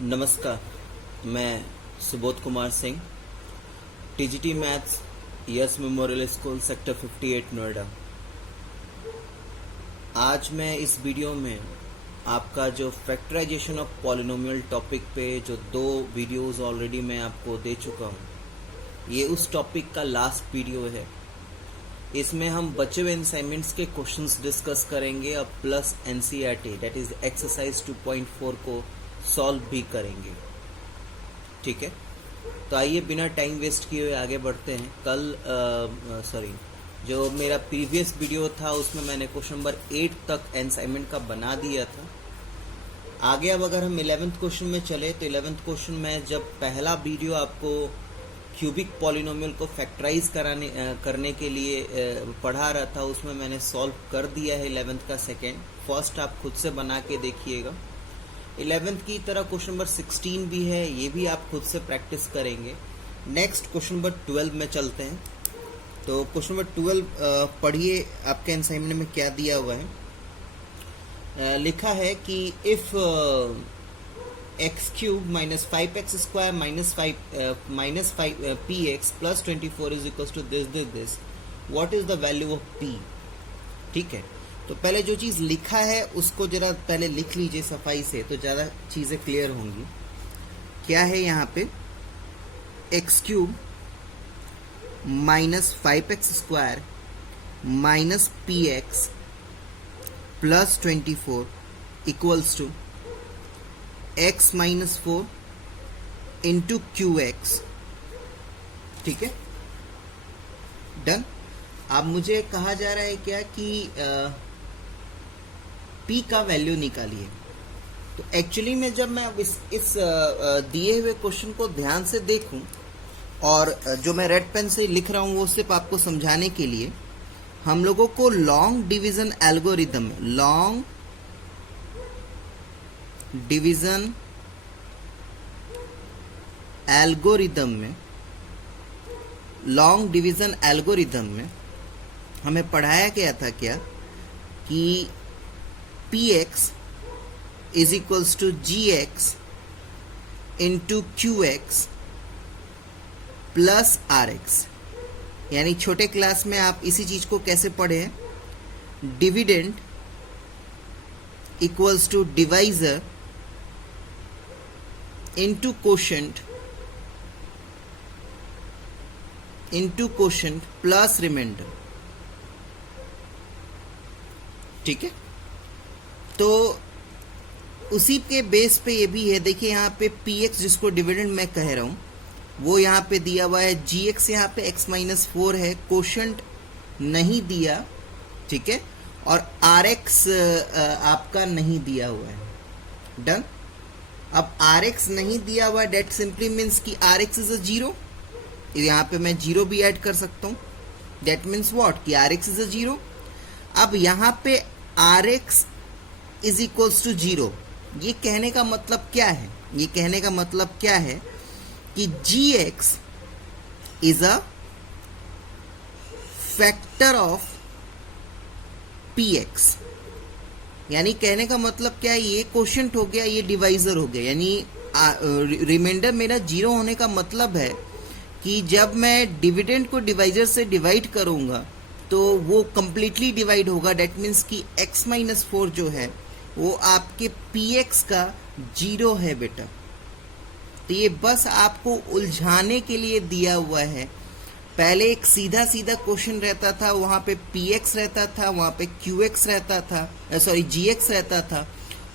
नमस्कार, मैं Subodh Kumar Singh, TGT maths yes memorial school sector 58 Noida. आज मैं इस वीडियो में आपका जो फैक्टराइजेशन ऑफ पॉलिनोमियल टॉपिक पे जो 2 वीडियोस ऑलरेडी मैं आपको दे चुका हूँ, ये उस टॉपिक का लास्ट वीडियो है। इसमें हम बचे हुए असाइनमेंट्स के क्वेश्चंस डिस्कस करेंगे और plus NCERT that is exercise 2.4 को सॉल्व भी करेंगे। ठीक है, तो आइए बिना टाइम वेस्ट किए हुए आगे बढ़ते हैं। जो मेरा प्रीवियस वीडियो था उसमें मैंने क्वेश्चन नंबर 8 तक असाइनमेंट का बना दिया था। आगे अब अगर हम 11th क्वेश्चन में चले तो 11th क्वेश्चन में जब पहला वीडियो आपको क्यूबिक पॉलिनोमियल को फैक्टराइज करने के लिए पढ़ा रहा था, उसमें मैंने सॉल्व कर दिया है 11th का सेकेंड। फर्स्ट आप खुद से बना के देखिएगा। 11th की तरह क्वेश्चन नंबर 16 भी है, ये भी आप खुद से प्रैक्टिस करेंगे। नेक्स्ट क्वेश्चन नंबर 12 में चलते हैं। तो क्वेश्चन नंबर 12 पढ़िए, आपके असाइनमेंट में क्या दिया हुआ है। लिखा है कि if x cube minus 5x square minus 5 px plus 24 is equal to this what is the value of p। ठीक है, तो पहले जो चीज लिखा है उसको जरा पहले लिख लीजिए सफाई से, तो ज्यादा चीजें क्लियर होंगी। क्या है यहाँ पे, x cube minus 5x square minus px plus 24 equals to x minus 4 into QX। ठीक है, डन। अब मुझे कहा जा रहा है क्या कि P का वैल्यू निकालिए। तो एक्चुअली में जब मैं इस दिए हुए क्वेश्चन को ध्यान से देखूं, और जो मैं रेड पेन से लिख रहा हूं वो सिर्फ आपको समझाने के लिए, हम लोगों को लॉन्ग डिवीजन एल्गोरिदम में हमें पढ़ाया गया था क्या कि px is equals to gx into qx plus rx। यानी छोटे क्लास में आप इसी चीज को कैसे पढ़े हैं, dividend equals to divisor into quotient plus remainder. ठीक है, तो उसी के बेस पे ये भी है। देखिए यहाँ पे px जिसको डिविडेंड मैं कह रहा हूं वो यहाँ पे दिया हुआ है, gx यहाँ पे x माइनस 4 है, कोशेंट नहीं दिया। ठीक है, और rx आपका नहीं दिया हुआ है। डन। अब rx नहीं दिया हुआ है, डेट सिंपली मीन्स कि rx इज अ 0। यहाँ पे मैं 0 भी ऐड कर सकता हूं। डेट मीन्स व्हाट कि rx इज अ 0। अब यहाँ पे rx इज इक्वल्स टू 0, ये कहने का मतलब क्या है, ये कहने का मतलब क्या है कि gx is a factor of px। यानी कहने का मतलब क्या है, ये कोशेंट हो गया, ये डिवाइजर हो गया। यानी रिमाइंडर मेरा 0 होने का मतलब है कि जब मैं डिविडेंड को डिवाइजर से डिवाइड करूंगा तो वो कंप्लीटली डिवाइड होगा। डेट मीन्स कि x माइनस 4 जो है वो आपके px का 0 है बेटा। तो ये बस आपको उलझाने के लिए दिया हुआ है। पहले एक सीधा सीधा क्वेश्चन रहता था, वहां पे px रहता था, वहां पे qx रहता था, gx रहता था,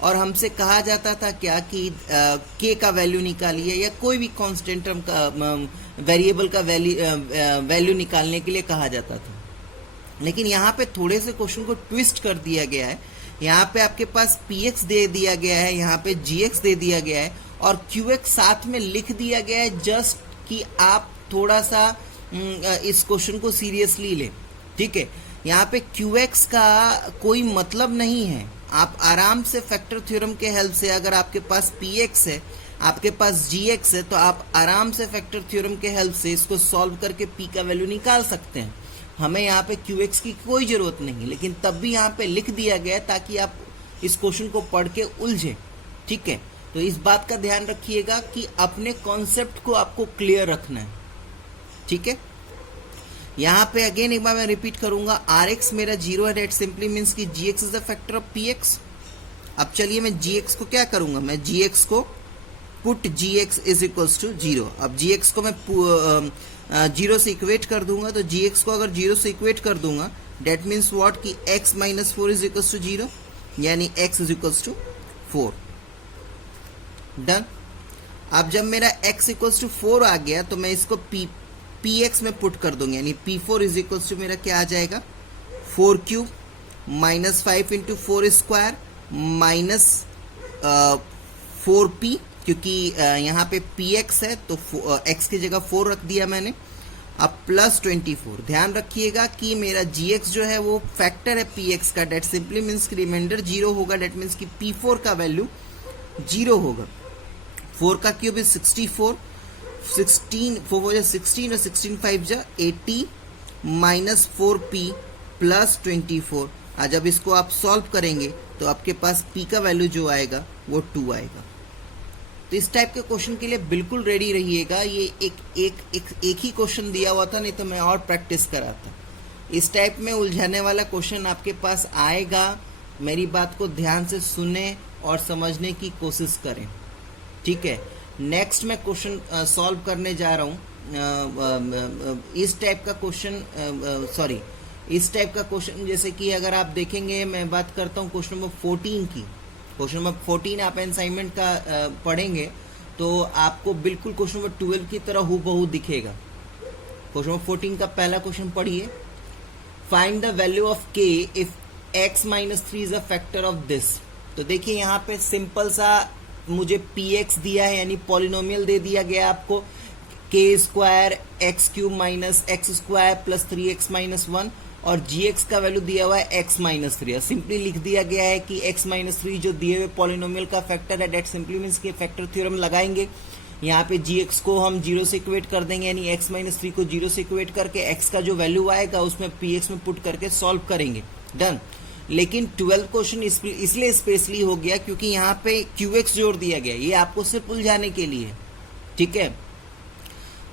और हमसे कहा जाता था क्या कि k का वैल्यू निकालिए या कोई भी कांस्टेंट टर्म का वेरिएबल का वैल्यू निकालने के लिए कहा जाता था। लेकिन यहाँ पे थोड़े से क्वेश्चन को ट्विस्ट कर दिया गया है। यहाँ पे आपके पास px दे दिया गया है, यहाँ पे gx दे दिया गया है, और qx साथ में लिख दिया गया है, जस्ट कि आप थोड़ा सा इस क्वेश्चन को सीरियसली लें। ठीक है, यहाँ पे qx का कोई मतलब नहीं है। आप आराम से फैक्टर थ्योरम के हेल्प से, अगर आपके पास px है, आपके पास gx है, तो आप आराम से फैक्टर थ्योरम के हेल्प से इसको सॉल्व करके p का वैल्यू निकाल सकते हैं। हमें यहाँ पे qx की कोई जरूरत नहीं, लेकिन तब भी यहाँ पे लिख दिया गया है ताकि आप इस क्वेश्चन को पढ़ के उलझे। ठीक है, तो इस बात का ध्यान रखिएगा कि अपने कॉन्सेप्ट को आपको क्लियर रखना है, ठीक है। यहाँ पे अगेन एक बार मैं रिपीट करूंगा, Rx मेरा 0 है, डेट सिंपली मीन्स कि Gx is the factor of Px। अब चलिए मैं Gx को क्या करूंगा, मैं Gx को put Gx is equals to 0। अब Gx को मैं 0 से इक्वेट कर दूंगा, तो Gx को अगर 0 से इक्वेट कर दूंगा डेट मीन्स व्हाट कि x minus 4 is equals to 0, यानी x is equals to 4। Done. अब जब मेरा x इक्वल्स टू 4 आ गया तो मैं इसको px में पुट कर दूंगा, यानी p4 इज इक्वल्स टू मेरा क्या आ जाएगा, 4 cube minus 5 into 4 square minus 4p, क्योंकि यहाँ पे px है तो x की जगह 4 रख दिया मैंने। अब प्लस 24। ध्यान रखिएगा कि मेरा gx जो है वो फैक्टर है px का, डेट सिंपली मीन्स कि रिमाइंडर 0 होगा, डेट मीन्स कि p4 का वैल्यू 0 होगा। 4 का क्यूब इज 64, 16 4 16 और 16 5 जा 80 माइनस 4p प्लस 24। आज जब इसको आप सॉल्व करेंगे तो आपके पास p का वैल्यू जो आएगा वो 2 आएगा। तो इस टाइप के क्वेश्चन के लिए बिल्कुल रेडी रहिएगा। ये एक ही क्वेश्चन दिया हुआ था, नहीं तो मैं और प्रैक्टिस कराता। इस टाइप में उलझाने वाला क्वेश्चन आपके पास आएगा। मेरी बात को ध्यान से सुने और समझने की कोशिश करें, ठीक है। नेक्स्ट मैं क्वेश्चन सॉल्व करने जा रहा हूँ इस टाइप का क्वेश्चन, इस टाइप का क्वेश्चन जैसे कि अगर आप देखेंगे, मैं बात करता हूँ क्वेश्चन नंबर 14 की। क्वेश्चन नंबर 14 आप असाइनमेंट का पढ़ेंगे तो आपको बिल्कुल क्वेश्चन नंबर 12 की तरह हूबहू दिखेगा। क्वेश्चन नंबर 14 का पहला क्वेश्चन पढ़िए, find the value of k if x minus 3 is a factor of this. तो देखिए यहाँ पे सिंपल सा मुझे px दिया है, यानी पॉलिनोमियल दे दिया गया आपको, k square x cube minus x square plus 3x minus 1, और gx का वैल्यू दिया हुआ है x माइनस 3। सिंपली लिख दिया गया है कि x माइनस 3 जो दिए हुए पॉलिनोमियल का फैक्टर है, डेट सिंपली मीन्स कि फैक्टर थ्योरम लगाएंगे। यहाँ पे gx को हम 0 से इक्वेट कर देंगे, यानी x माइनस 3 को 0 से इक्वेट करके x का जो वैल्यू आएगा उसमें px में पुट करके सॉल्व करेंगे। डन। लेकिन 12 क्वेश्चन इसलिए स्पेशली हो गया क्योंकि यहाँ पे qx जोड़ दिया गया, ये आपको सिर्फ उलझाने के लिए, ठीक है।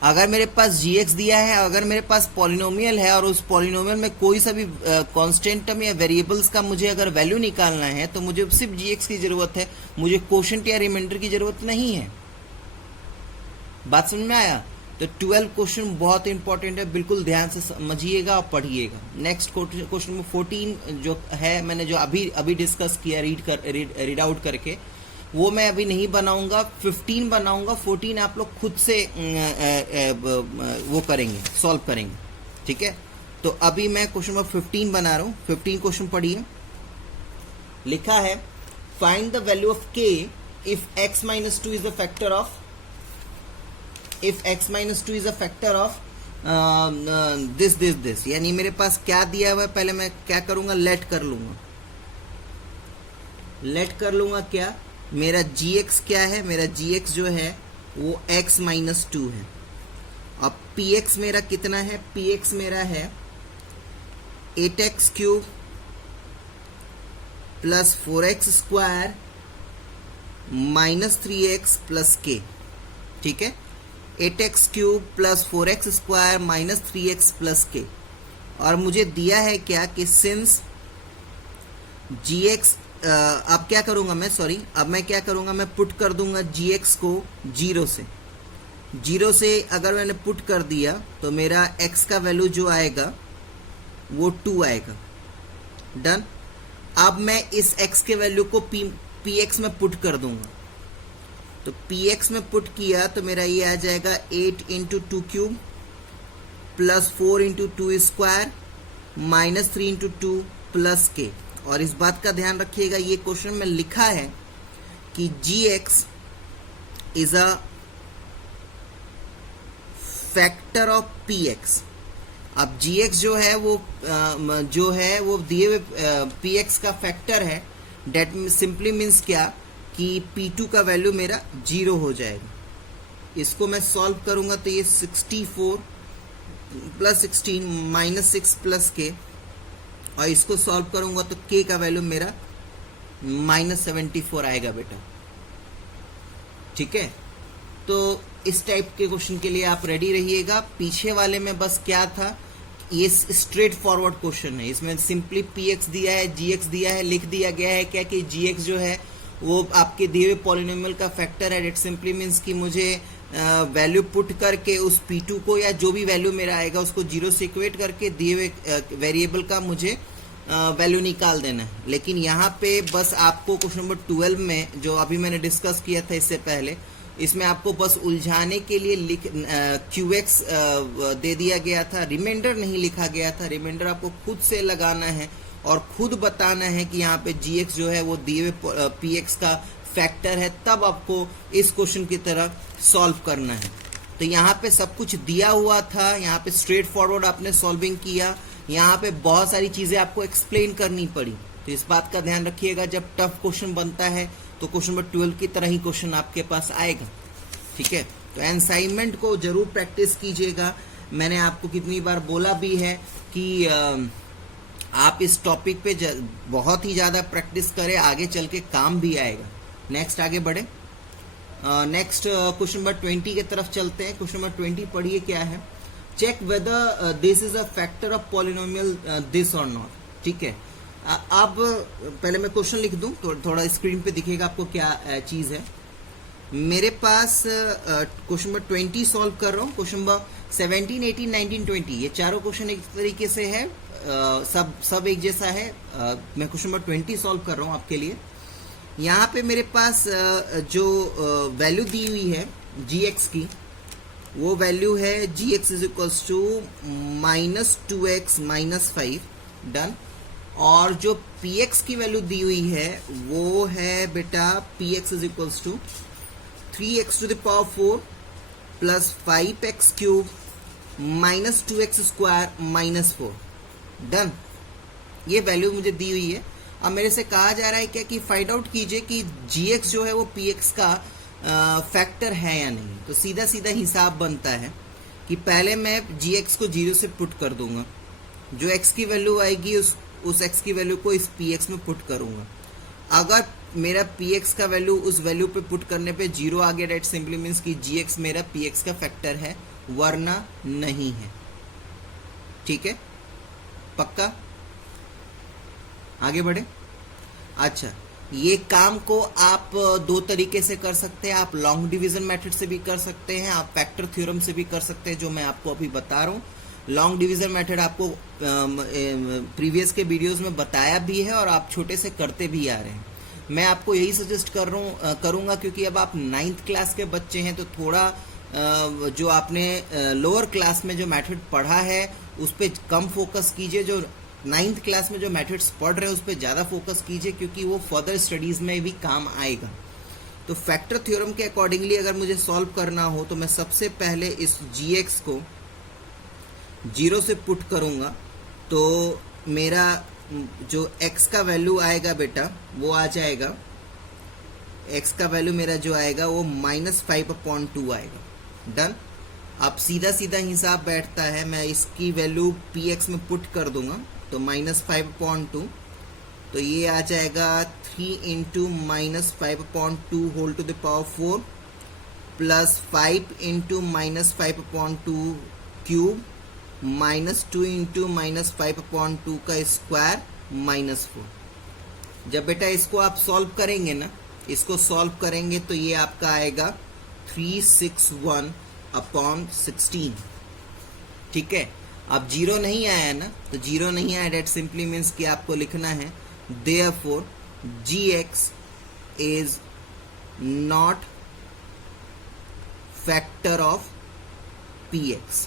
अगर मेरे पास gx दिया है, अगर मेरे पास पॉलिनोमियल है और उस पॉलिनोमियल में कोई सा भी कांस्टेंट टर्म या वेरिएबल्स का मुझे अगर वैल्यू निकालना है तो मुझे सिर्फ gx की जरूरत है, मुझे क्वोशंट या रिमाइंडर की जरूरत नहीं है। बात समझ में आया? तो 12 क्वेश्चन बहुत इंपॉर्टेंट है, बिल्कुल ध्यान से समझिएगा और पढ़िएगा। नेक्स्ट क्वेश्चन नंबर 14 जो है, मैंने जो अभी डिस्कस किया रीड आउट करके, वो मैं अभी नहीं बनाऊंगा, 15 बनाऊंगा, 14 आप लोग खुद से वो करेंगे, सॉल्व करेंगे, ठीक है। तो अभी मैं क्वेश्चन नंबर 15 बना रहा हूँ। 15 क्वेश्चन पढ़िए। लिखा है, find the value of k if x minus 2 is the factor of, if x minus 2 is a factor of this. यानी मेरे पास क्या दिया हुआ है, पहले मैं क्या करूंगा, लेट कर लूंगा क्या, मेरा gx क्या है, मेरा gx जो है वो x माइनस 2 है। अब px मेरा कितना है, px मेरा है 8x cube plus 4x square minus 3x plus k, ठीक है। 8x cube plus 4x square minus 3x plus k। और मुझे दिया है क्या कि सिंस gx, अब क्या करूंगा मैं, अब मैं क्या करूंगा, मैं पुट कर दूंगा gx को 0 से अगर मैंने पुट कर दिया तो मेरा x का वैल्यू जो आएगा वो 2 आएगा। डन। अब मैं इस x के वैल्यू को px में पुट कर दूंगा, तो px में पुट किया तो मेरा ये आ जाएगा 8 into 2 cube plus 4 into 2 square minus 3 into 2 plus k। और इस बात का ध्यान रखिएगा, ये क्वेश्चन में लिखा है कि gx is a factor of px। अब gx जो है वो दिए हुए px का फैक्टर है, डेट सिंपली मीन्स क्या कि p2 का वैल्यू मेरा 0 हो जाएगा। इसको मैं सॉल्व करूंगा तो ये 64 प्लस 16 माइनस 6 प्लस k, और इसको सॉल्व करूंगा तो k का वैल्यू मेरा माइनस 74 आएगा बेटा। ठीक है, तो इस टाइप के क्वेश्चन के लिए आप रेडी रहिएगा। पीछे वाले में बस क्या था, ये स्ट्रेट फॉरवर्ड क्वेश्चन है, इसमें सिंपली px दिया है, gx दिया है, लिख दिया गया है क्या कि gx जो है वो आपके दिए हुए पॉलिनोमियल का फैक्टर है। इट सिंपली मीन्स कि मुझे वैल्यू पुट करके उस p2 को या जो भी वैल्यू मेरा आएगा उसको 0 से इक्वेट करके दिए हुए वेरिएबल का मुझे वैल्यू निकाल देना है। लेकिन यहाँ पे बस आपको क्वेश्चन नंबर 12 में जो अभी मैंने डिस्कस किया था इससे पहले, इसमें आपको बस उलझाने के लिए QX दे दिया गया था, रिमाइंडर नहीं लिखा गया था। रिमाइंडर आपको खुद से लगाना है और खुद बताना है कि यहाँ पे GX जो है वो दिए हुए PX का फैक्टर है, तब आपको इस क्वेश्चन की तरह सॉल्व करना है। तो यहाँ पे सब कुछ दिया हुआ था, यहाँ पे स्ट्रेट फॉरवर्ड आपने सॉल्विंग किया, यहाँ पे बहुत सारी चीजें आपको एक्सप्लेन करनी पड़ी। तो इस बात का ध्यान रखिएगा, जब टफ क्वेश्चन बनता है तो क्वेश्चन नंबर 12 की तरह ही क्वेश्चन आपके पास आएगा। ठीक है, तो असाइनमेंट को जरूर प्रैक्टिस कीजिएगा। मैंने आपको कितनी बार बोला भी है कि आप इस टॉपिक पे बहुत ही ज्यादा प्रैक्टिस करें, आगे चल के काम भी आएगा। नेक्स्ट आगे बढ़े, नेक्स्ट क्वेश्चन नंबर 20 की तरफ चलते हैं। क्वेश्चन नंबर 20 पढ़िए क्या है, check whether this is a factor of polynomial this और नॉट। ठीक है, अब पहले मैं क्वेश्चन लिख दूं तो थोड़ा स्क्रीन पे दिखेगा आपको क्या चीज है। मेरे पास क्वेश्चन नंबर 20 सॉल्व कर रहा हूँ। क्वेश्चन नंबर 17, 18, 19, 20 ये चारों क्वेश्चन एक तरीके से है, सब एक जैसा है। मैं क्वेश्चन नंबर 20 सॉल्व कर रहा हूँ आपके लिए। यहाँ पे मेरे पास जो वैल्यू दी हुई है gx की, वो वैल्यू है gx is equals to -2x -5, done. और जो px की वैल्यू दी हुई है वो है बेटा px is equals to 3x to the power 4 plus 5x cube minus 2x square minus 4, done. ये वैल्यू मुझे दी हुई है। अब मेरे से कहा जा रहा है क्या कि फाइंड आउट कीजिए कि gx जो है वो px का फैक्टर है या नहीं। तो सीधा सीधा हिसाब बनता है कि पहले मैं gx को 0 से पुट कर दूंगा, जो x की वैल्यू आएगी उस x की वैल्यू को इस px में पुट करूंगा। अगर मेरा px का वैल्यू उस वैल्यू पे पुट करने पे 0 आ गया, डेट सिंपली मीन्स कि gx मेरा px का फैक्टर है, वरना नहीं है। ठीक है, पक्का, आगे बढ़े। अच्छा, ये काम को आप दो तरीके से कर सकते हैं। आप लॉन्ग डिवीजन मेथड से भी कर सकते हैं, आप फैक्टर थ्योरम से भी कर सकते हैं, जो मैं आपको अभी बता रहा हूँ। लॉन्ग डिवीजन मेथड आपको प्रीवियस के वीडियोस में बताया भी है और आप छोटे से करते भी आ रहे हैं। मैं आपको यही सजेस्ट करूंगा क्योंकि अब आप 9th क्लास के बच्चे हैं, तो थोड़ा जो आपने लोअर क्लास में जो मेथड पढ़ा है उस पर कम फोकस कीजिए। जो 9th क्लास में जो मेथड्स पढ़ रहे हैं उस पर ज़्यादा फोकस कीजिए, क्योंकि वो फर्दर स्टडीज़ में भी काम आएगा। तो फैक्टर थ्योरम के अकॉर्डिंगली अगर मुझे सॉल्व करना हो तो मैं सबसे पहले इस gx को 0 से पुट करूंगा, तो मेरा जो x का वैल्यू आएगा बेटा वो आ जाएगा, x का वैल्यू मेरा जो आएगा वो -5/2 आएगा, डन। अब सीधा सीधा हिसाब बैठता है, मैं इसकी वैल्यू px में पुट कर दूंगा तो -5/2, तो ये आ जाएगा 3 into -5/2 whole to the power 4 plus 5 into -5/2 cube minus 2 into -5/2 का स्क्वायर -4। जब बेटा इसको आप सॉल्व करेंगे ना, इसको सॉल्व करेंगे तो ये आपका आएगा 361/16। ठीक है, अब 0 नहीं आया ना, तो 0 नहीं आया, डेट सिंपली मीन्स कि आपको लिखना है therefore gx is not factor of px।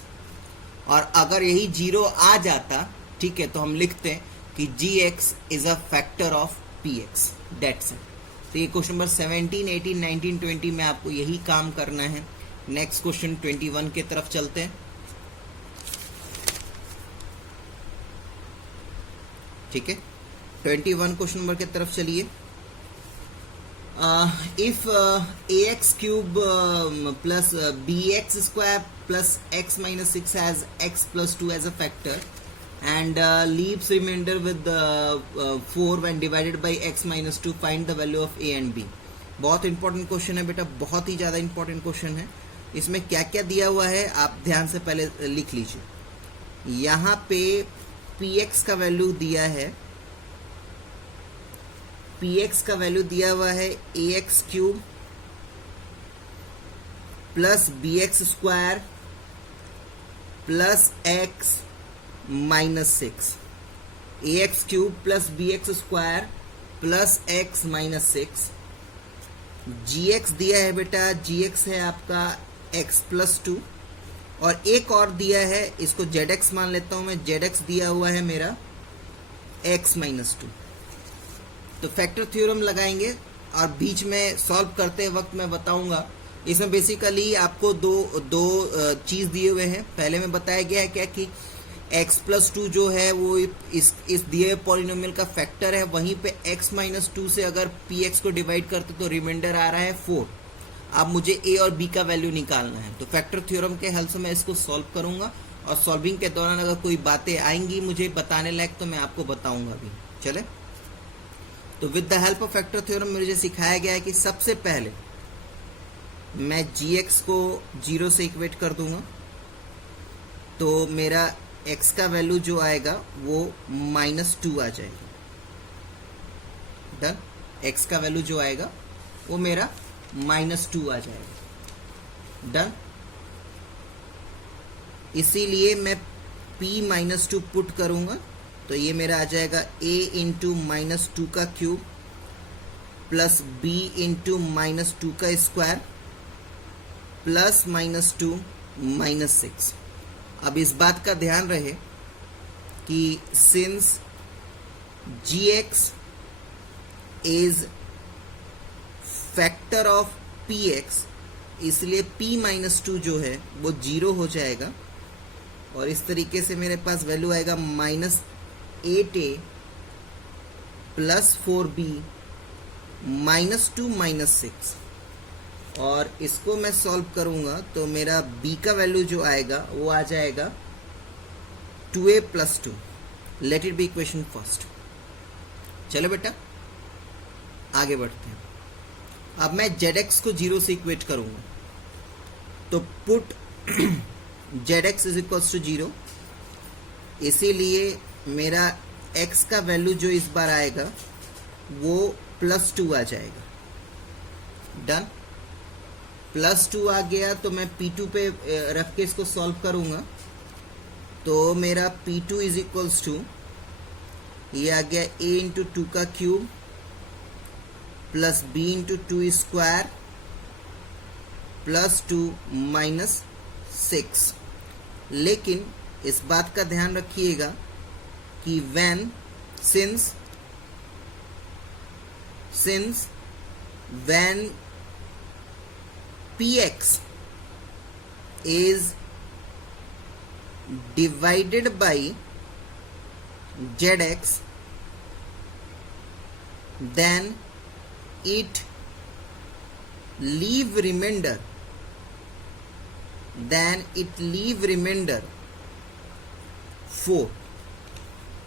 और अगर यही 0 आ जाता, ठीक है, तो हम लिखते हैं कि gx is a factor of px, that's it. तो ये क्वेश्चन नंबर 17, 18, 19, 20 में आपको यही काम करना है। नेक्स्ट क्वेश्चन 21 की तरफ चलते हैं। ठीक है, 21 क्वेश्चन नंबर की तरफ चलिए। if ax cube plus bx square plus x minus 6 has x plus 2 as a factor and leaves remainder with 4 when divided by x minus 2, find the value of a and b. बहुत important question है बेटा, बहुत ही ज़्यादा important question है। इसमें क्या क्या दिया हुआ है आप ध्यान से पहले लिख लीजिए। यहाँ पे px का वैल्यू दिया है, px का वैल्यू दिया हुआ है ax³ plus bx² plus x minus 6, ax³ plus bx² plus x minus 6। gx दिया है बेटा, gx है आपका x प्लस 2, और एक और दिया है, इसको zx मान लेता हूं मैं, zx दिया हुआ है मेरा x माइनस 2। तो फैक्टर थ्योरम लगाएंगे और बीच में सॉल्व करते वक्त मैं बताऊंगा। इसमें बेसिकली आपको दो चीज दिए हुए हैं। पहले में बताया गया है क्या कि x प्लस 2 जो है वो इस दिए हुए पॉलिनोमियल का फैक्टर है, वहीं पे x माइनस 2 से अगर px को डिवाइड करते तो रिमाइंडर आ रहा है 4। अब मुझे a और b का वैल्यू निकालना है, तो फैक्टर थ्योरम के हेल्प से मैं इसको सॉल्व करूंगा, और सॉल्विंग के दौरान अगर कोई बातें आएंगी मुझे बताने लायक तो मैं आपको बताऊंगा भी। चले, तो with the help of factor theorem मुझे सिखाया गया है कि सबसे पहले मैं gx को 0 से इक्वेट कर दूंगा, तो मेरा x का वैल्यू जो आएगा वो -2 आ जाएगा। डन, x का वैल्यू जो आएगा वो मेरा -2 आ जाएगा। डन, इसीलिए मैं p-2 पुट करूंगा, तो ये मेरा आ जाएगा a इंटू -2 का क्यूब प्लस b इंटू -2 का स्क्वायर प्लस -2 -6। अब इस बात का ध्यान रहे कि since gx is factor of px, इसलिए p-2 जो है वो 0 हो जाएगा, और इस तरीके से मेरे पास वैल्यू आएगा -8a प्लस 4b -2 -6, और इसको मैं सॉल्व करूंगा तो मेरा b का वैल्यू जो आएगा वो आ जाएगा 2a plus 2। Let it be equation first. चलो बेटा आगे बढ़ते हैं। अब मैं zx को 0 से इक्वेट करूंगा, तो put zx is equals to 0, इसीलिए मेरा x का वैल्यू जो इस बार आएगा वो +2 आ जाएगा। डन, +2 आ गया, तो मैं P2 पे रख के इसको सॉल्व करूंगा, तो मेरा P2 इज इक्वल्स टू, ये आ गया a इंटू 2 का cube plus b into 2 square plus 2 -6। लेकिन इस बात का ध्यान रखिएगा कि when px is divided by zx, then it leave remainder 4।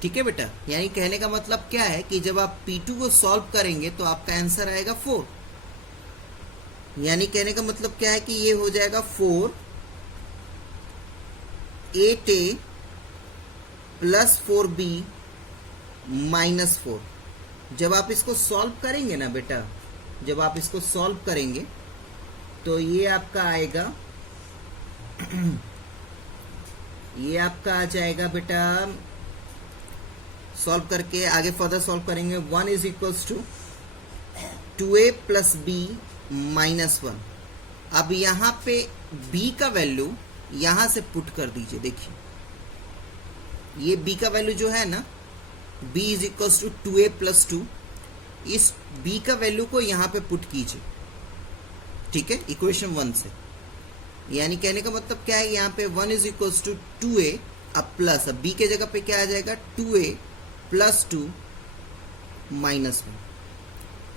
ठीक है बेटा, यानी कहने का मतलब क्या है कि जब आप P2 को सॉल्व करेंगे तो आपका आंसर आएगा 4। यानी कहने का मतलब क्या है कि ये हो जाएगा 4 8a प्लस 4b -4। जब आप इसको सॉल्व करेंगे ना बेटा, जब आप इसको सॉल्व करेंगे तो ये आपका आएगा ये आपका आ जाएगा बेटा, सॉल्व करके आगे फर्दर सॉल्व करेंगे, 1 is equals to 2a plus b -1। अब यहां पे b का वैल्यू यहां से पुट कर दीजिए। देखिए ये b का वैल्यू जो है ना, b is equals to 2a plus 2, इस b का वैल्यू को यहां पे पुट कीजिए। ठीक है, इक्वेशन 1 से, यानी कहने का मतलब क्या है, यहाँ पे 1 इज इक्वल्स टू 2a, अब प्लस, अब b के जगह पे क्या आ जाएगा 2a प्लस 2 -1।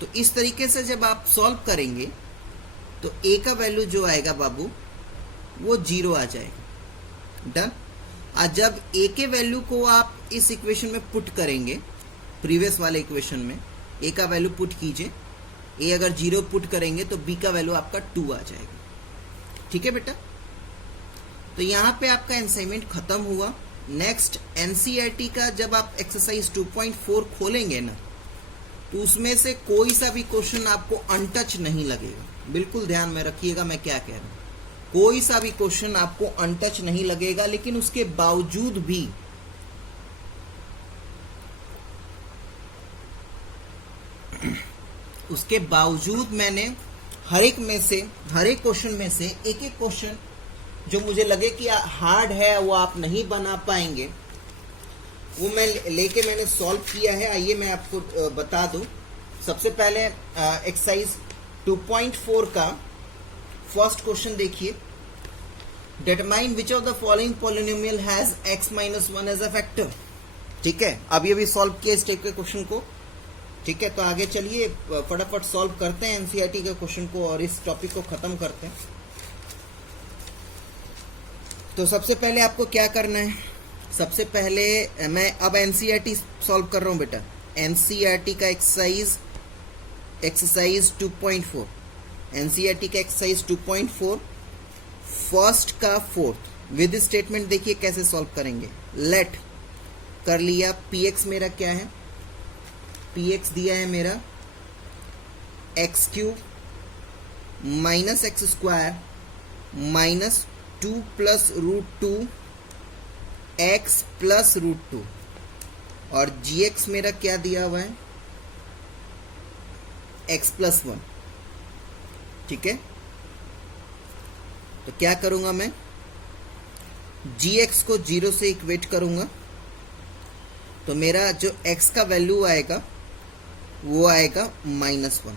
तो इस तरीके से जब आप सॉल्व करेंगे तो a का वैल्यू जो आएगा बाबू वो 0 आ जाएगा। डन, और जब a के वैल्यू को आप इस इक्वेशन में पुट करेंगे, प्रीवियस वाले इक्वेशन में a का वैल्यू पुट कीजिए, ए अगर 0 पुट करेंगे तो बी का वैल्यू आपका 2 आ जाएगा। ठीक है बेटा, तो यहाँ पे आपका असाइनमेंट खत्म हुआ। नेक्स्ट एनसीईआरटी का जब आप एक्सरसाइज 2.4 खोलेंगे ना, तो उसमें से कोई सा भी क्वेश्चन आपको अनटच नहीं लगेगा। बिल्कुल ध्यान में रखिएगा मैं क्या कह रहा हूं, कोई सा भी क्वेश्चन आपको अनटच नहीं लगेगा। लेकिन उसके बावजूद मैंने हर एक क्वेश्चन में से एक एक क्वेश्चन जो मुझे लगे कि हार्ड है, वो आप नहीं बना पाएंगे, वो मैं लेके मैंने सॉल्व किया है। आइए मैं आपको बता दूं। सबसे पहले एक्सरसाइज 2.4 का फर्स्ट क्वेश्चन देखिए। Determine which of the following polynomial has x - 1 as a factor. ठीक है, अभी अभी सॉल्व किया इस टाइप के क्वेश्चन को। ठीक है, तो आगे चलिए फटाफट सॉल्व करते हैं एनसीईआरटी के क्वेश्चन को और इस टॉपिक को खत्म करते हैं। तो सबसे पहले आपको क्या करना है, सबसे पहले मैं अब एनसीईआरटी सॉल्व कर रहा हूं बेटा। एनसीईआरटी का एक्सरसाइज 2.4, एनसीईआरटी का एक्सरसाइज 2.4 फर्स्ट का फोर्थ विद स्टेटमेंट देखिए कैसे सॉल्व करेंगे। लेट कर लिया, px मेरा क्या है, px दिया है मेरा x³ - x² - 2 + √2 x + √2 और gx मेरा क्या दिया हुआ है, x + 1। ठीक है, तो क्या करूंगा मैं, gx को 0 से इक्वेट करूंगा, तो मेरा जो x का वैल्यू आएगा वो आएगा -1।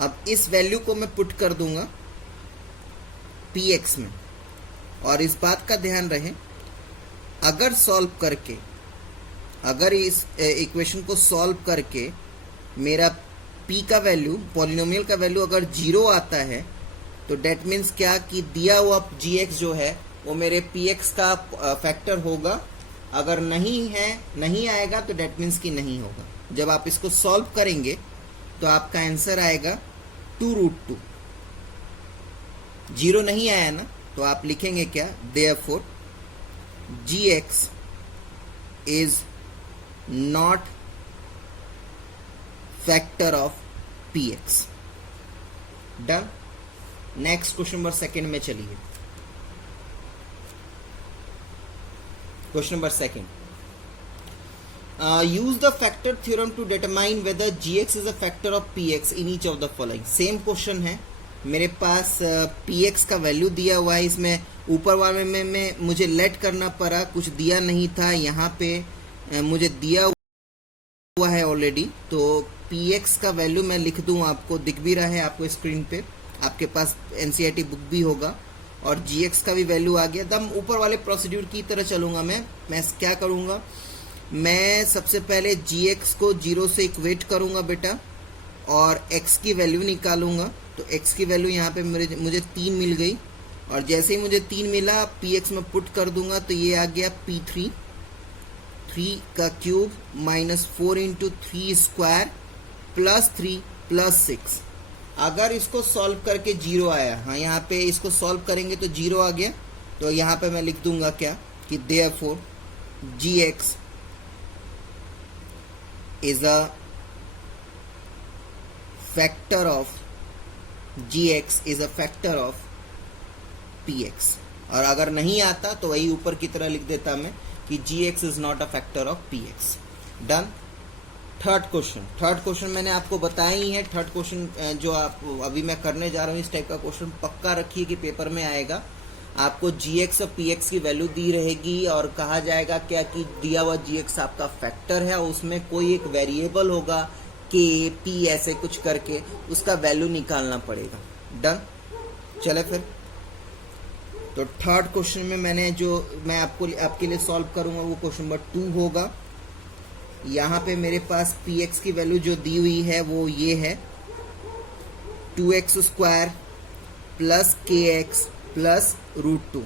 अब इस वैल्यू को मैं पुट कर दूंगा px में, और इस बात का ध्यान रहे अगर सॉल्व करके, अगर इस इक्वेशन को सॉल्व करके मेरा p का वैल्यू, पॉलिनोमियल का वैल्यू अगर 0 आता है, तो डेट मीन्स क्या कि दिया हुआ gx जो है वो मेरे px का फैक्टर होगा। अगर नहीं आएगा तो डेट मीन्स कि नहीं होगा। जब आप इसको सॉल्व करेंगे तो आपका आंसर आएगा 2√2। 0 नहीं आया ना, तो आप लिखेंगे क्या, therefore gx is not factor of px। Done. Next question number second में चलिए। Question number second, use the factor theorem to determine whether gx is a factor of px in each of the following. Same question है, मेरे पास px का value दिया हुआ है। इसमें ऊपर वाले में मुझे लेट करना पड़ा, कुछ दिया नहीं था। यहाँ पे मुझे दिया हुआ है ऑलरेडी, तो px का वैल्यू मैं लिख दूं, आपको दिख भी रहा है आपको स्क्रीन पे, आपके पास एनसीईआरटी बुक भी होगा, और gx का भी वैल्यू आ गया। दम ऊपर वाले प्रोसीड्यूर की तरह चलूंगा मैं क्या करूंगा, मैं सबसे पहले gx को 0 से इक्वेट करूंगा बेटा, और x की वैल्यू निकालूंगा। तो x की वैल्यू यहाँ पे मुझे 3 मिल गई, और जैसे ही मुझे 3 मिला px में पुट कर दूंगा, तो ये आ गया p3, 3 का क्यूब -4 × 3² + 3 + 6। अगर इसको सॉल्व करके 0 आया, हाँ यहाँ पे इसको सॉल्व करेंगे तो 0 आ गया, तो यहाँ पे मैं लिख दूंगा क्या कि therefore gx is a factor of px। और अगर नहीं आता तो वही ऊपर की तरह लिख देता मैं कि gx is not a factor of px। Done. Third question मैंने आपको बताया ही है। थर्ड क्वेश्चन जो आप अभी मैं करने जा रहा हूँ, इस टाइप का क्वेश्चन पक्का रखिए कि पेपर में आएगा। आपको gx और px की वैल्यू दी रहेगी और कहा जाएगा क्या कि दिया हुआ gx आपका फैक्टर है, और उसमें कोई एक वेरिएबल होगा k p ऐसे कुछ करके, उसका वैल्यू निकालना पड़ेगा। डन। चले फिर, तो थर्ड क्वेश्चन में मैं आपके लिए सॉल्व करूंगा वो क्वेश्चन नंबर 2 होगा। यहाँ पे मेरे पास px की वैल्यू जो दी हुई है वो ये है 2x² + kx + √2,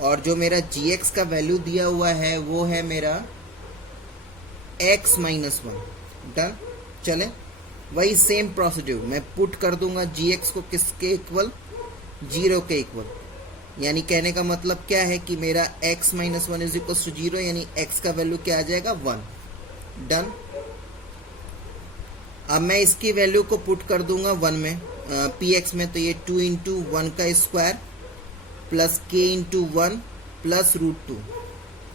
और जो मेरा gx का वैल्यू दिया हुआ है वो है मेरा x - 1। डन। चले वही सेम प्रोसीड्यूर, मैं पुट कर दूंगा gx को किसके इक्वल, 0 के इक्वल। यानी कहने का मतलब क्या है कि मेरा x माइनस 1 इज इक्वल टू 0, यानी x का वैल्यू क्या आ जाएगा, 1। डन। अब मैं इसकी वैल्यू को पुट कर दूंगा 1 में, px में, तो ये 2 इंटू 1 का square plus k into 1 plus √2।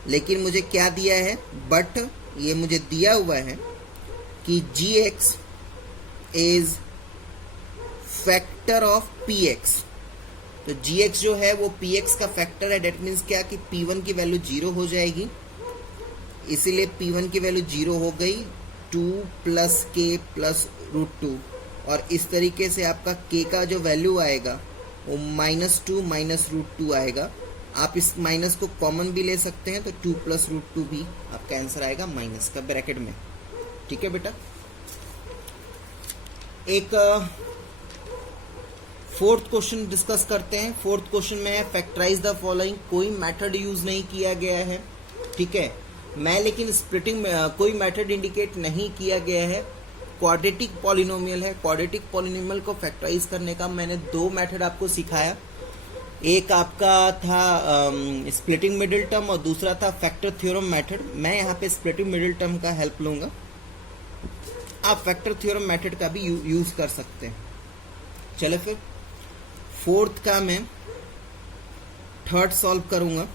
लेकिन मुझे क्या दिया है, बट ये मुझे दिया हुआ है कि gx is factor of px। तो gx जो है वो px का फैक्टर है। डेट मीन्स क्या कि p1 की वैल्यू 0 हो जाएगी, इसीलिए p1 की वैल्यू 0 हो गई, 2 प्लस k प्लस √2। और इस तरीके से आपका k का जो वैल्यू आएगा वो -2 माइनस √2 आएगा। आप इस माइनस को कॉमन भी ले सकते हैं, तो 2 प्लस √2 भी आपका आंसर आएगा माइनस का ब्रैकेट में। ठीक है बेटा। एक फोर्थ क्वेश्चन डिस्कस करते हैं। फोर्थ क्वेश्चन में है फैक्टराइज द फॉलोइंग। कोई मेथड यूज नहीं किया गया है, ठीक है। मैं लेकिन स्प्लिटिंग में कोई मेथड इंडिकेट नहीं किया गया है। क्वाड्रेटिक पॉलिनोमियल है। क्वाड्रेटिक पॉलिनोमियल को फैक्टराइज करने का मैंने 2 मेथड आपको सिखाया। एक आपका था स्प्लिटिंग मिडिल टर्म और दूसरा था फैक्टर थ्योरम मेथड। मैं यहाँ पे स्प्लिटिंग मिडिल टर्म का हेल्प लूंगा, आप फैक्टर थ्योरम मेथड का भी यूज कर सकते हैं। चलो फिर फोर्थ का मैं थर्ड सॉल्व करूंगा।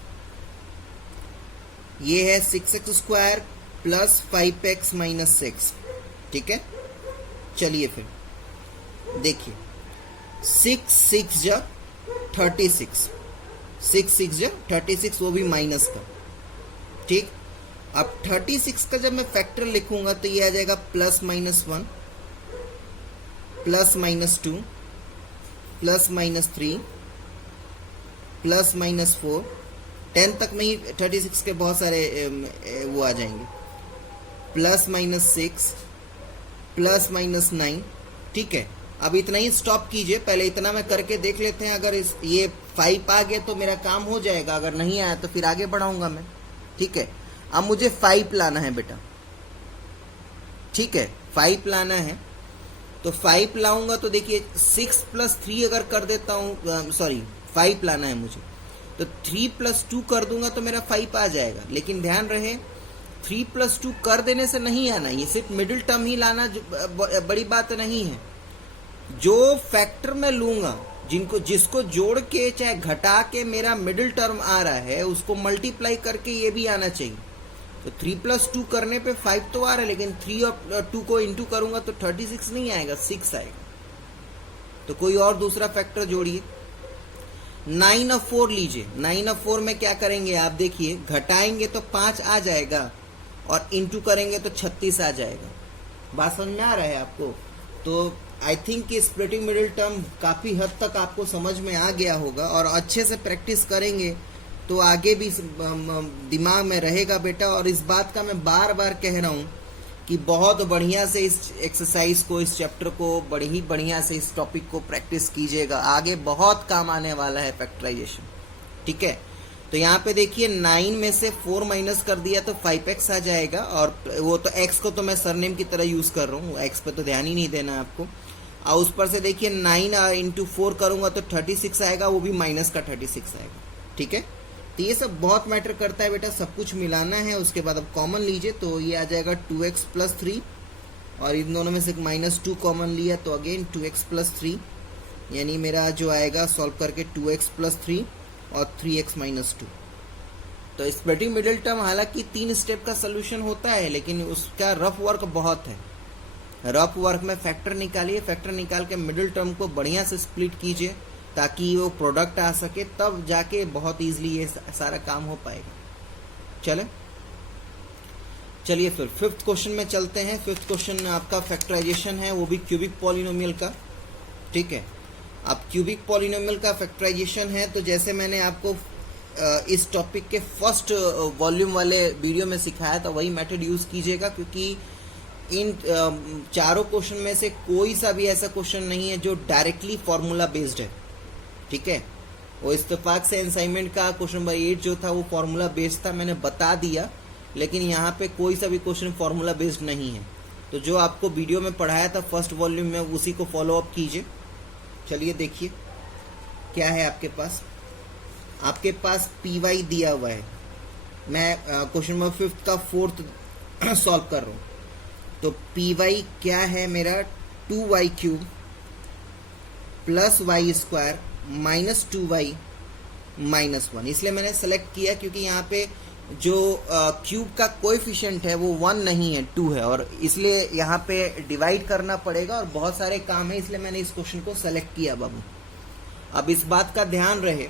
ये है 6x square plus 5x minus 6। ठीक है, चलिए फिर देखिए, 6 6 जा 36, 6 6 जा 36, वो भी माइनस का। ठीक, अब 36 का जब मैं फैक्टर लिखूंगा तो ये आ जाएगा plus minus 1 plus minus 2 plus minus 3 plus minus 4। 10 तक में ही 36 के बहुत सारे वो आ जाएंगे, प्लस माइनस 6 प्लस माइनस 9। ठीक है, अब इतना ही स्टॉप कीजिए, पहले इतना मैं करके देख लेते हैं। अगर ये 5 आ गया तो मेरा काम हो जाएगा, अगर नहीं आया तो फिर आगे बढ़ाऊंगा मैं। ठीक है, अब मुझे 5 लाना है बेटा। ठीक है, 5 लाना है, तो 5 लाऊंगा तो देखिए 6 प्लस 3 अगर कर देता हूं, सॉरी 5 लाना है मुझे, तो 3 प्लस 2 कर दूंगा तो मेरा 5 आ जाएगा। लेकिन ध्यान रहे 3 प्लस 2 कर देने से नहीं आना, ये सिर्फ मिडिल टर्म ही लाना बड़ी बात नहीं है। जो फैक्टर मैं लूंगा, जिसको जोड़ के चाहे घटा के मेरा मिडिल टर्म आ रहा है, उसको मल्टीप्लाई करके ये भी आना चाहिए। तो 3 प्लस 2 करने पे 5 तो आ रहा है, लेकिन 3 और 2 को इंटू करूंगा तो 36 नहीं आएगा, 6 आएगा। तो कोई और दूसरा फैक्टर जोड़िए। 9 और 4 लीजिए। 9 और 4 में क्या करेंगे आप देखिए, घटाएंगे तो 5 आ जाएगा और इंटू करेंगे तो 36 आ जाएगा। बात समझ में आ रहा है आपको? तो आई थिंक कि स्प्लिटिंग मिडिल टर्म काफी हद तक आपको समझ में आ गया होगा, और अच्छे से प्रैक्टिस करेंगे तो आगे भी दिमाग में रहेगा बेटा। और इस बात का मैं बार बार कह रहा हूँ कि बहुत बढ़िया से इस एक्सरसाइज को, इस चैप्टर को बड़ी बढ़िया से इस टॉपिक को प्रैक्टिस कीजिएगा, आगे बहुत काम आने वाला है फैक्टराइजेशन। ठीक है, तो यहाँ पे देखिए 9 में से 4 माइनस कर दिया तो 5x आ जाएगा, और वो तो x को तो मैं सरनेम की तरह यूज कर रहा हूँ, x पे तो ध्यान ही नहीं देना आपको। और उस पर से देखिए 9 इंटू 4 करूंगा तो 36 आएगा, वो भी माइनस का 36 आएगा। ठीक है, तो ये सब बहुत मैटर करता है बेटा, सब कुछ मिलाना है। उसके बाद अब कॉमन लीजिए तो ये आ जाएगा 2x प्लस 3, और इन दोनों में से -2 कॉमन लिया तो अगेन 2x प्लस 3, यानी मेरा जो आएगा सॉल्व करके 2x प्लस 3 और 3x माइनस 2। तो स्प्लिटिंग मिडिल टर्म हालांकि 3 स्टेप का सोल्यूशन होता है, लेकिन उसका रफ वर्क बहुत है। रफ वर्क में फैक्टर निकालिए, फैक्टर निकाल के मिडिल टर्म को बढ़िया से स्प्लिट कीजिए ताकि वो प्रोडक्ट आ सके, तब जाके बहुत इजीली ये सारा काम हो पाएगा। चलिए फिर 5th क्वेश्चन में चलते हैं। 5th क्वेश्चन आपका फैक्टराइजेशन है, वो भी क्यूबिक पॉलिनोमियल का। ठीक है, अब क्यूबिक पॉलिनोमियल का फैक्टराइजेशन है, तो जैसे मैंने आपको इस टॉपिक के फर्स्ट वॉल्यूम वाले वीडियो में सिखाया था, वही मेथड यूज कीजिएगा, क्योंकि इन चारों क्वेश्चन में से कोई सा भी ऐसा क्वेश्चन नहीं है जो डायरेक्टली फॉर्मूला बेस्ड है। ठीक है, वो इत्तेफाक से असाइनमेंट का क्वेश्चन नंबर 8 जो था वो फॉर्मूला बेस्ड था, मैंने बता दिया, लेकिन यहाँ पे कोई सा भी क्वेश्चन फॉर्मूला बेस्ड नहीं है। तो जो आपको वीडियो में पढ़ाया था फर्स्ट वॉल्यूम में, उसी को फॉलो अप कीजिए। चलिए देखिए क्या है आपके पास। आपके पास पी वाई दिया हुआ है। मैं क्वेश्चन नंबर 5 का 4th सॉल्व कर रहा हूं। तो पी वाई क्या है मेरा, 2y³ plus y² minus 2y minus 1। इसलिए मैंने सेलेक्ट किया क्योंकि यहाँ पे जो क्यूब का कोएफिशिएंट है वो 1 नहीं है, 2 है, और इसलिए यहाँ पे डिवाइड करना पड़ेगा और बहुत सारे काम है, इसलिए मैंने इस क्वेश्चन को सेलेक्ट किया बाबू। अब इस बात का ध्यान रहे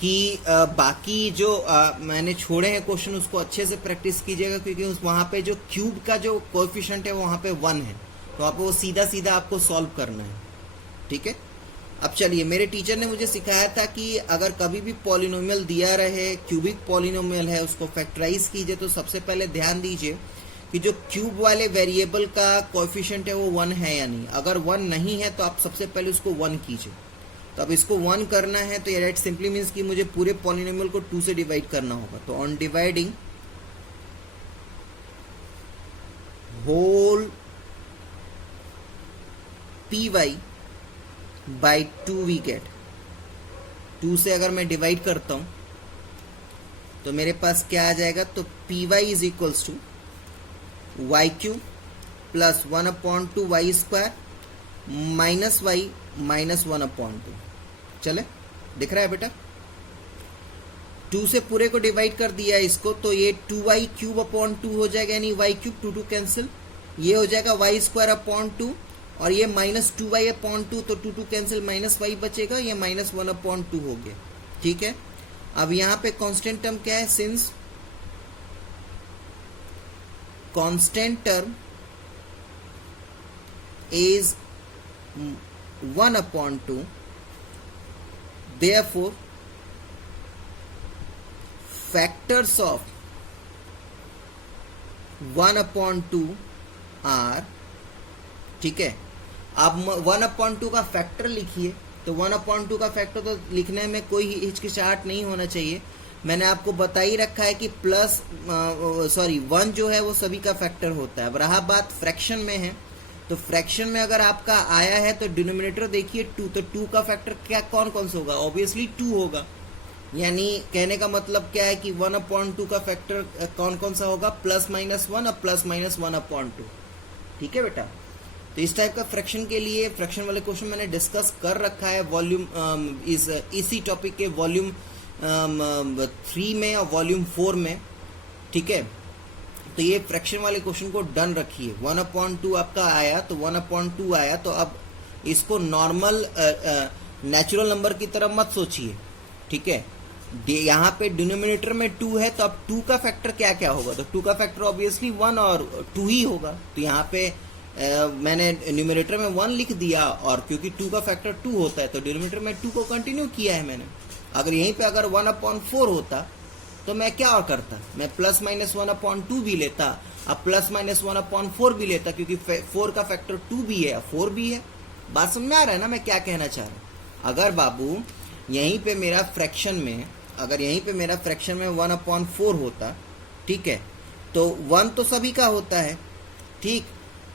कि बाकी जो मैंने छोड़े हैं क्वेश्चन उसको अच्छे से प्रैक्टिस कीजिएगा, क्योंकि वहाँ पे जो क्यूब का जो कोएफिशिएंट है वहाँ पे 1 है, तो आपको सीधा सीधा आपको सॉल्व करना है। ठीक है, अब चलिए, मेरे टीचर ने मुझे सिखाया था कि अगर कभी भी पॉलिनोमियल दिया रहे, क्यूबिक पॉलिनोमियल है, उसको फैक्टराइज कीजिए तो सबसे पहले ध्यान दीजिए कि जो क्यूब वाले वेरिएबल का कोएफिशिएंट है वो 1 है या नहीं। अगर 1 नहीं है तो आप सबसे पहले उसको 1 कीजिए। तो अब इसको 1 करना है तो ये सिंपली मीन्स कि मुझे पूरे पॉलिनोमियल को 2 से डिवाइड करना होगा। तो on dividing whole P Y by 2 we get. 2 से अगर मैं डिवाइड करता हूं तो मेरे पास क्या आ जाएगा, तो P Y is equals to y³ plus 1/2 y² minus y minus 1/2। चले, दिख रहा है बेटा? 2 से पूरे को डिवाइड कर दिया इसको, तो ये 2y³/2 हो जाएगा, यानी y³ 2 कैंसिल, ये हो जाएगा y² और ये माइनस 2y/2, तो 2 कैंसिल, माइनस y बचेगा, ये माइनस 1/2 हो गया। ठीक है, अब यहाँ पे कांस्टेंट टर्म क्या है, since constant term is 1/2, therefore factors of 1/2 are, ठीक है। अब 1/2 का फैक्टर लिखिए, तो 1/2 का फैक्टर तो लिखने में कोई हिचकिचाहट नहीं होना चाहिए। मैंने आपको बता ही रखा है कि 1 जो है वो सभी का फैक्टर होता है। अब रहा बात फ्रैक्शन में है, तो फ्रैक्शन में अगर आपका आया है तो डिनोमिनेटर देखिए 2, तो 2 का फैक्टर क्या कौन कौन सा होगा, ऑब्वियसली 2 होगा। यानी कहने का मतलब क्या है कि 1/2 का फैक्टर कौन कौन सा होगा, प्लस माइनस 1 और प्लस माइनस 1/2। ठीक है बेटा, तो इस टाइप का फ्रैक्शन के लिए फ्रैक्शन वाले क्वेश्चन मैंने डिस्कस कर रखा है वॉल्यूम इसी टॉपिक के वॉल्यूम 3 में और वॉल्यूम 4 में। ठीक है, तो ये फ्रैक्शन वाले क्वेश्चन को डन रखिए। 1/2 आपका आया, तो 1/2 आया, तो अब इसको नॉर्मल नेचुरल नंबर की तरह मत सोचिए। ठीक है, यहाँ पे डिनोमिनेटर में 2 है, तो अब 2 का फैक्टर क्या क्या होगा, तो 2 का फैक्टर ऑब्वियसली 1 और 2 ही होगा। तो यहाँ पे मैंने न्यूमरेटर में 1 लिख दिया, और क्योंकि 2 का फैक्टर 2 होता है तो डिनोमिनेटर में 2 को कंटिन्यू किया है मैंने। अगर यहीं पे अगर 1/4 होता तो मैं क्या और करता, मैं प्लस माइनस 1/2 भी लेता, अब प्लस माइनस 1/4 भी लेता, क्योंकि 4 का फैक्टर 2 भी है, 4 भी है। बात समझ में आ रहा है ना मैं क्या कहना चाह रहा हूँ? अगर बाबू यहीं पे मेरा फ्रैक्शन में, अगर यहीं पे मेरा फ्रैक्शन में 1/4 होता, ठीक है, तो 1 तो सभी का होता है। ठीक,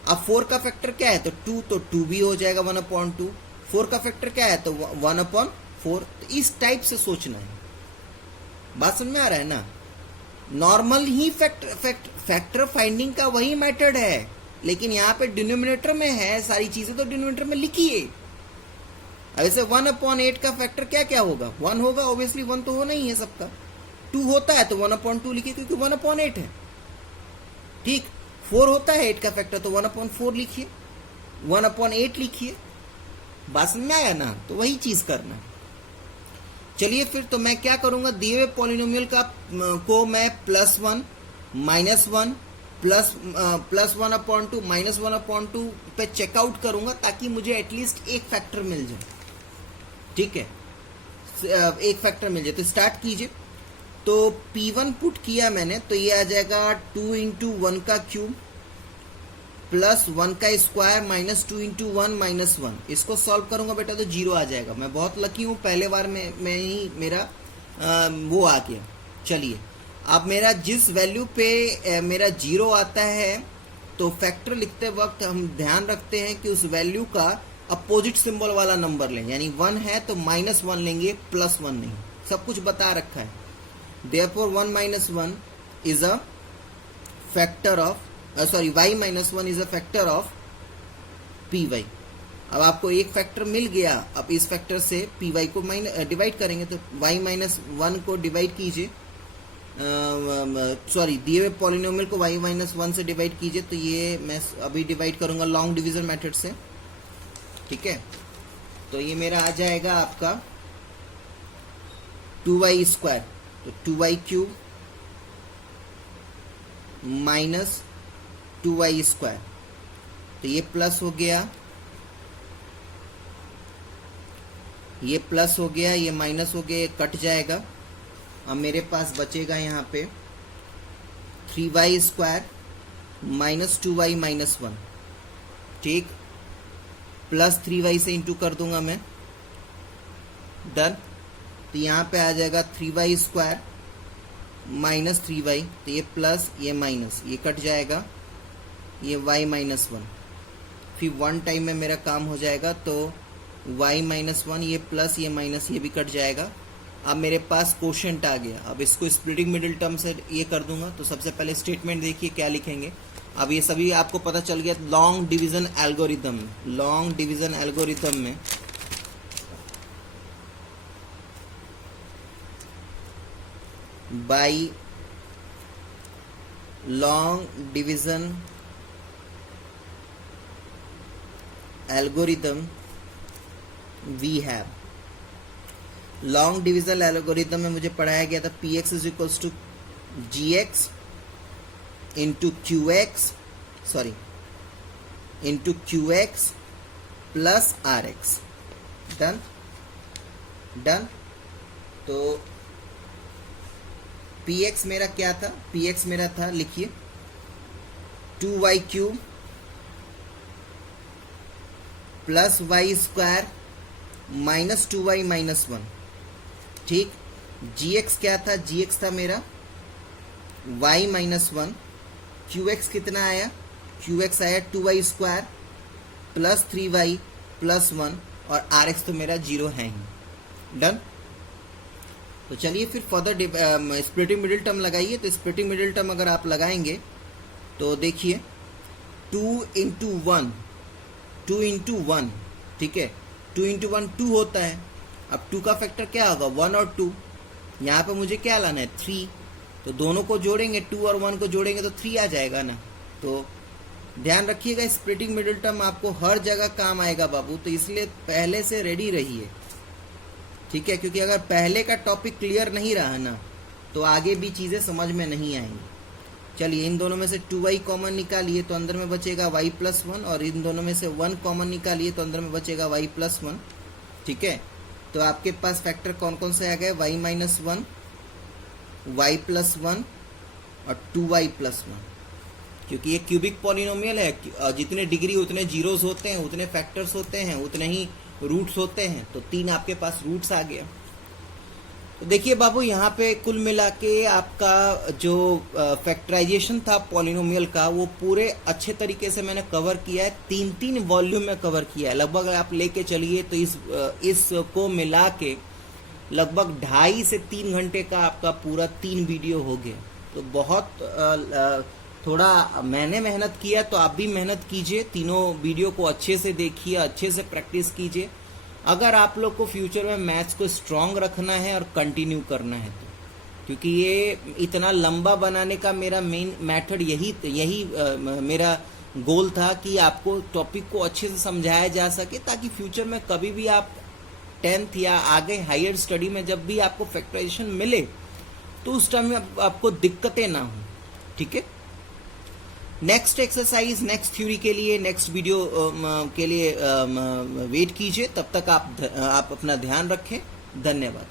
अब 4 का फैक्टर क्या है, तो 2, तो 2 भी हो जाएगा 1/2। 4 का फैक्टर क्या है, तो 1/4। तो इस टाइप से सोचना है। बात समझ में आ रहा है ना? नॉर्मल ही फैक्टर फाइंडिंग का वही मेथड है, लेकिन यहाँ पे डिनोमिनेटर में है सारी चीजें, तो डिनोमिनेटर में लिखिए। अब ऐसे 1/8 का फैक्टर क्या क्या होगा, 1 होगा, ऑब्वियसली 1 तो होना ही है सबका। 2 होता है तो 1/2 लिखिए, क्योंकि 1/8 है। ठीक, 4 होता है 8 का फैक्टर, तो 1/4 लिखिए, 1/8 लिखिए। बात समझ में आया ना? तो वही चीज करना है। चलिए फिर, तो मैं क्या करूंगा, दिए हुए पॉलिनोमियल को मैं +1 -1 प्लस 1/2 -1/2 पे चेकआउट करूंगा, ताकि मुझे एटलीस्ट एक फैक्टर मिल जाए। ठीक है, एक फैक्टर मिल जाए। तो स्टार्ट कीजिए। तो P1 पुट किया मैंने, तो ये आ जाएगा 2 × 1 का क्यूब प्लस 1 का स्क्वायर माइनस 2 × 1 माइनस 1। इसको सॉल्व करूंगा बेटा तो 0 आ जाएगा। मैं बहुत लकी हूँ, पहले बार में ही मेरा वो आ गया। चलिए, अब मेरा जिस वैल्यू पे मेरा 0 आता है तो फैक्टर लिखते वक्त हम ध्यान रखते हैं कि उस वैल्यू का अपोजिट सिंबल वाला नंबर लें, यानी 1 है तो -1 लेंगे, +1 नहीं। सब कुछ बता रखा है। Therefore 1 - 1 is a factor of y -1 is a factor of py। अब आपको एक फैक्टर मिल गया, अब इस फैक्टर से py को डिवाइड करेंगे, तो y -1 को डिवाइड कीजिए, दिए हुए पॉलिनोमियल को y -1 से डिवाइड कीजिए। तो ये मैं अभी डिवाइड करूंगा लॉन्ग डिवीजन मेथड से, ठीक है। तो ये मेरा आ जाएगा आपका 2y², तो 2y³ माइनस 2y², तो ये प्लस हो गया, ये प्लस हो गया, ये माइनस हो गया, ये कट जाएगा। अब मेरे पास बचेगा यहाँ पे 3y² माइनस 2y -1, ठीक, प्लस 3y से इंटू कर दूंगा मैं, डन। तो यहाँ पे आ जाएगा 3y² माइनस 3y, तो ये प्लस ये माइनस, ये कट जाएगा, ये y -1, फिर 1 टाइम में मेरा काम हो जाएगा। तो y -1, ये प्लस ये माइनस, ये भी कट जाएगा। अब मेरे पास कोशेंट आ गया। अब इसको स्प्लिटिंग मिडिल टर्म से ये कर दूंगा। तो सबसे पहले स्टेटमेंट देखिए क्या लिखेंगे। अब ये सभी आपको पता चल गया लॉन्ग डिवीजन एल्गोरिथम में। लॉन्ग डिवीजन एल्गोरिथम में by long division algorithm we have, long division algorithm में मुझे पढ़ाया गया था px is equals to gx into qx plus rx। Done done. तो px मेरा क्या था? px मेरा था, लिखिए 2y³ plus y² minus 2y -1, ठीक। gx क्या था? gx था मेरा y -1, qx कितना आया? qx आया 2y² प्लस 3y प्लस 1, और rx तो मेरा 0 है ही। डन। तो चलिए फिर फर्दर स्प्लिटिंग मिडिल टर्म लगाइए। तो स्प्लिटिंग मिडिल टर्म अगर आप लगाएंगे तो देखिए 2 इंटू 1, ठीक है। 2 इंटू 1 2 होता है। अब 2 का फैक्टर क्या होगा? 1 और 2। यहाँ पे मुझे क्या लाना है? 3। तो दोनों को जोड़ेंगे, 2 और 1 को जोड़ेंगे तो 3 आ जाएगा ना। तो ध्यान रखिएगा स्प्लिटिंग मिडिल टर्म आपको हर जगह काम आएगा बाबू, तो इसलिए पहले से रेडी रहिए, ठीक है। क्योंकि अगर पहले का टॉपिक क्लियर नहीं रहा ना तो आगे भी चीज़ें समझ में नहीं आएंगी। चलिए इन दोनों में से 2y कॉमन निकालिए तो अंदर में बचेगा y + 1, और इन दोनों में से 1 कॉमन निकालिए तो अंदर में बचेगा y + 1, ठीक है। तो आपके पास फैक्टर कौन कौन से आ गए? y -1, y + 1 और 2y + 1। क्योंकि ये क्यूबिक पॉलिनोमियल है, जितने डिग्री उतने जीरोस होते हैं, उतने फैक्टर्स होते हैं, उतने ही रूट्स होते हैं। तो 3 आपके पास रूट्स आ गया। तो देखिए बाबू यहाँ पे कुल मिला के आपका जो फैक्टराइजेशन था पॉलिनोमियल का वो पूरे अच्छे तरीके से मैंने कवर किया है। 3 वॉल्यूम में कवर किया है। लगभग आप लेके चलिए तो इसको मिला के लगभग 2.5 से 3 घंटे का आपका पूरा 3 वीडियो हो गया। तो बहुत थोड़ा मैंने मेहनत किया, तो आप भी मेहनत कीजिए। तीनों वीडियो को अच्छे से देखिए, अच्छे से प्रैक्टिस कीजिए। अगर आप लोग को फ्यूचर में मैथ्स को स्ट्रांग रखना है और कंटिन्यू करना है तो, क्योंकि ये इतना लंबा बनाने का मेरा मेन मेथड यही मेरा गोल था कि आपको टॉपिक को अच्छे से समझाया जा सके, ताकि फ्यूचर में कभी भी आप 10th या आगे हायर स्टडी में जब भी आपको फैक्टराइजेशन मिले तो उस टाइम में आपको दिक्कतें ना हो, ठीक है। नेक्स्ट एक्सरसाइज, नेक्स्ट थ्योरी के लिए, नेक्स्ट वीडियो के लिए वेट कीजिए। तब तक आप अपना ध्यान रखें। धन्यवाद।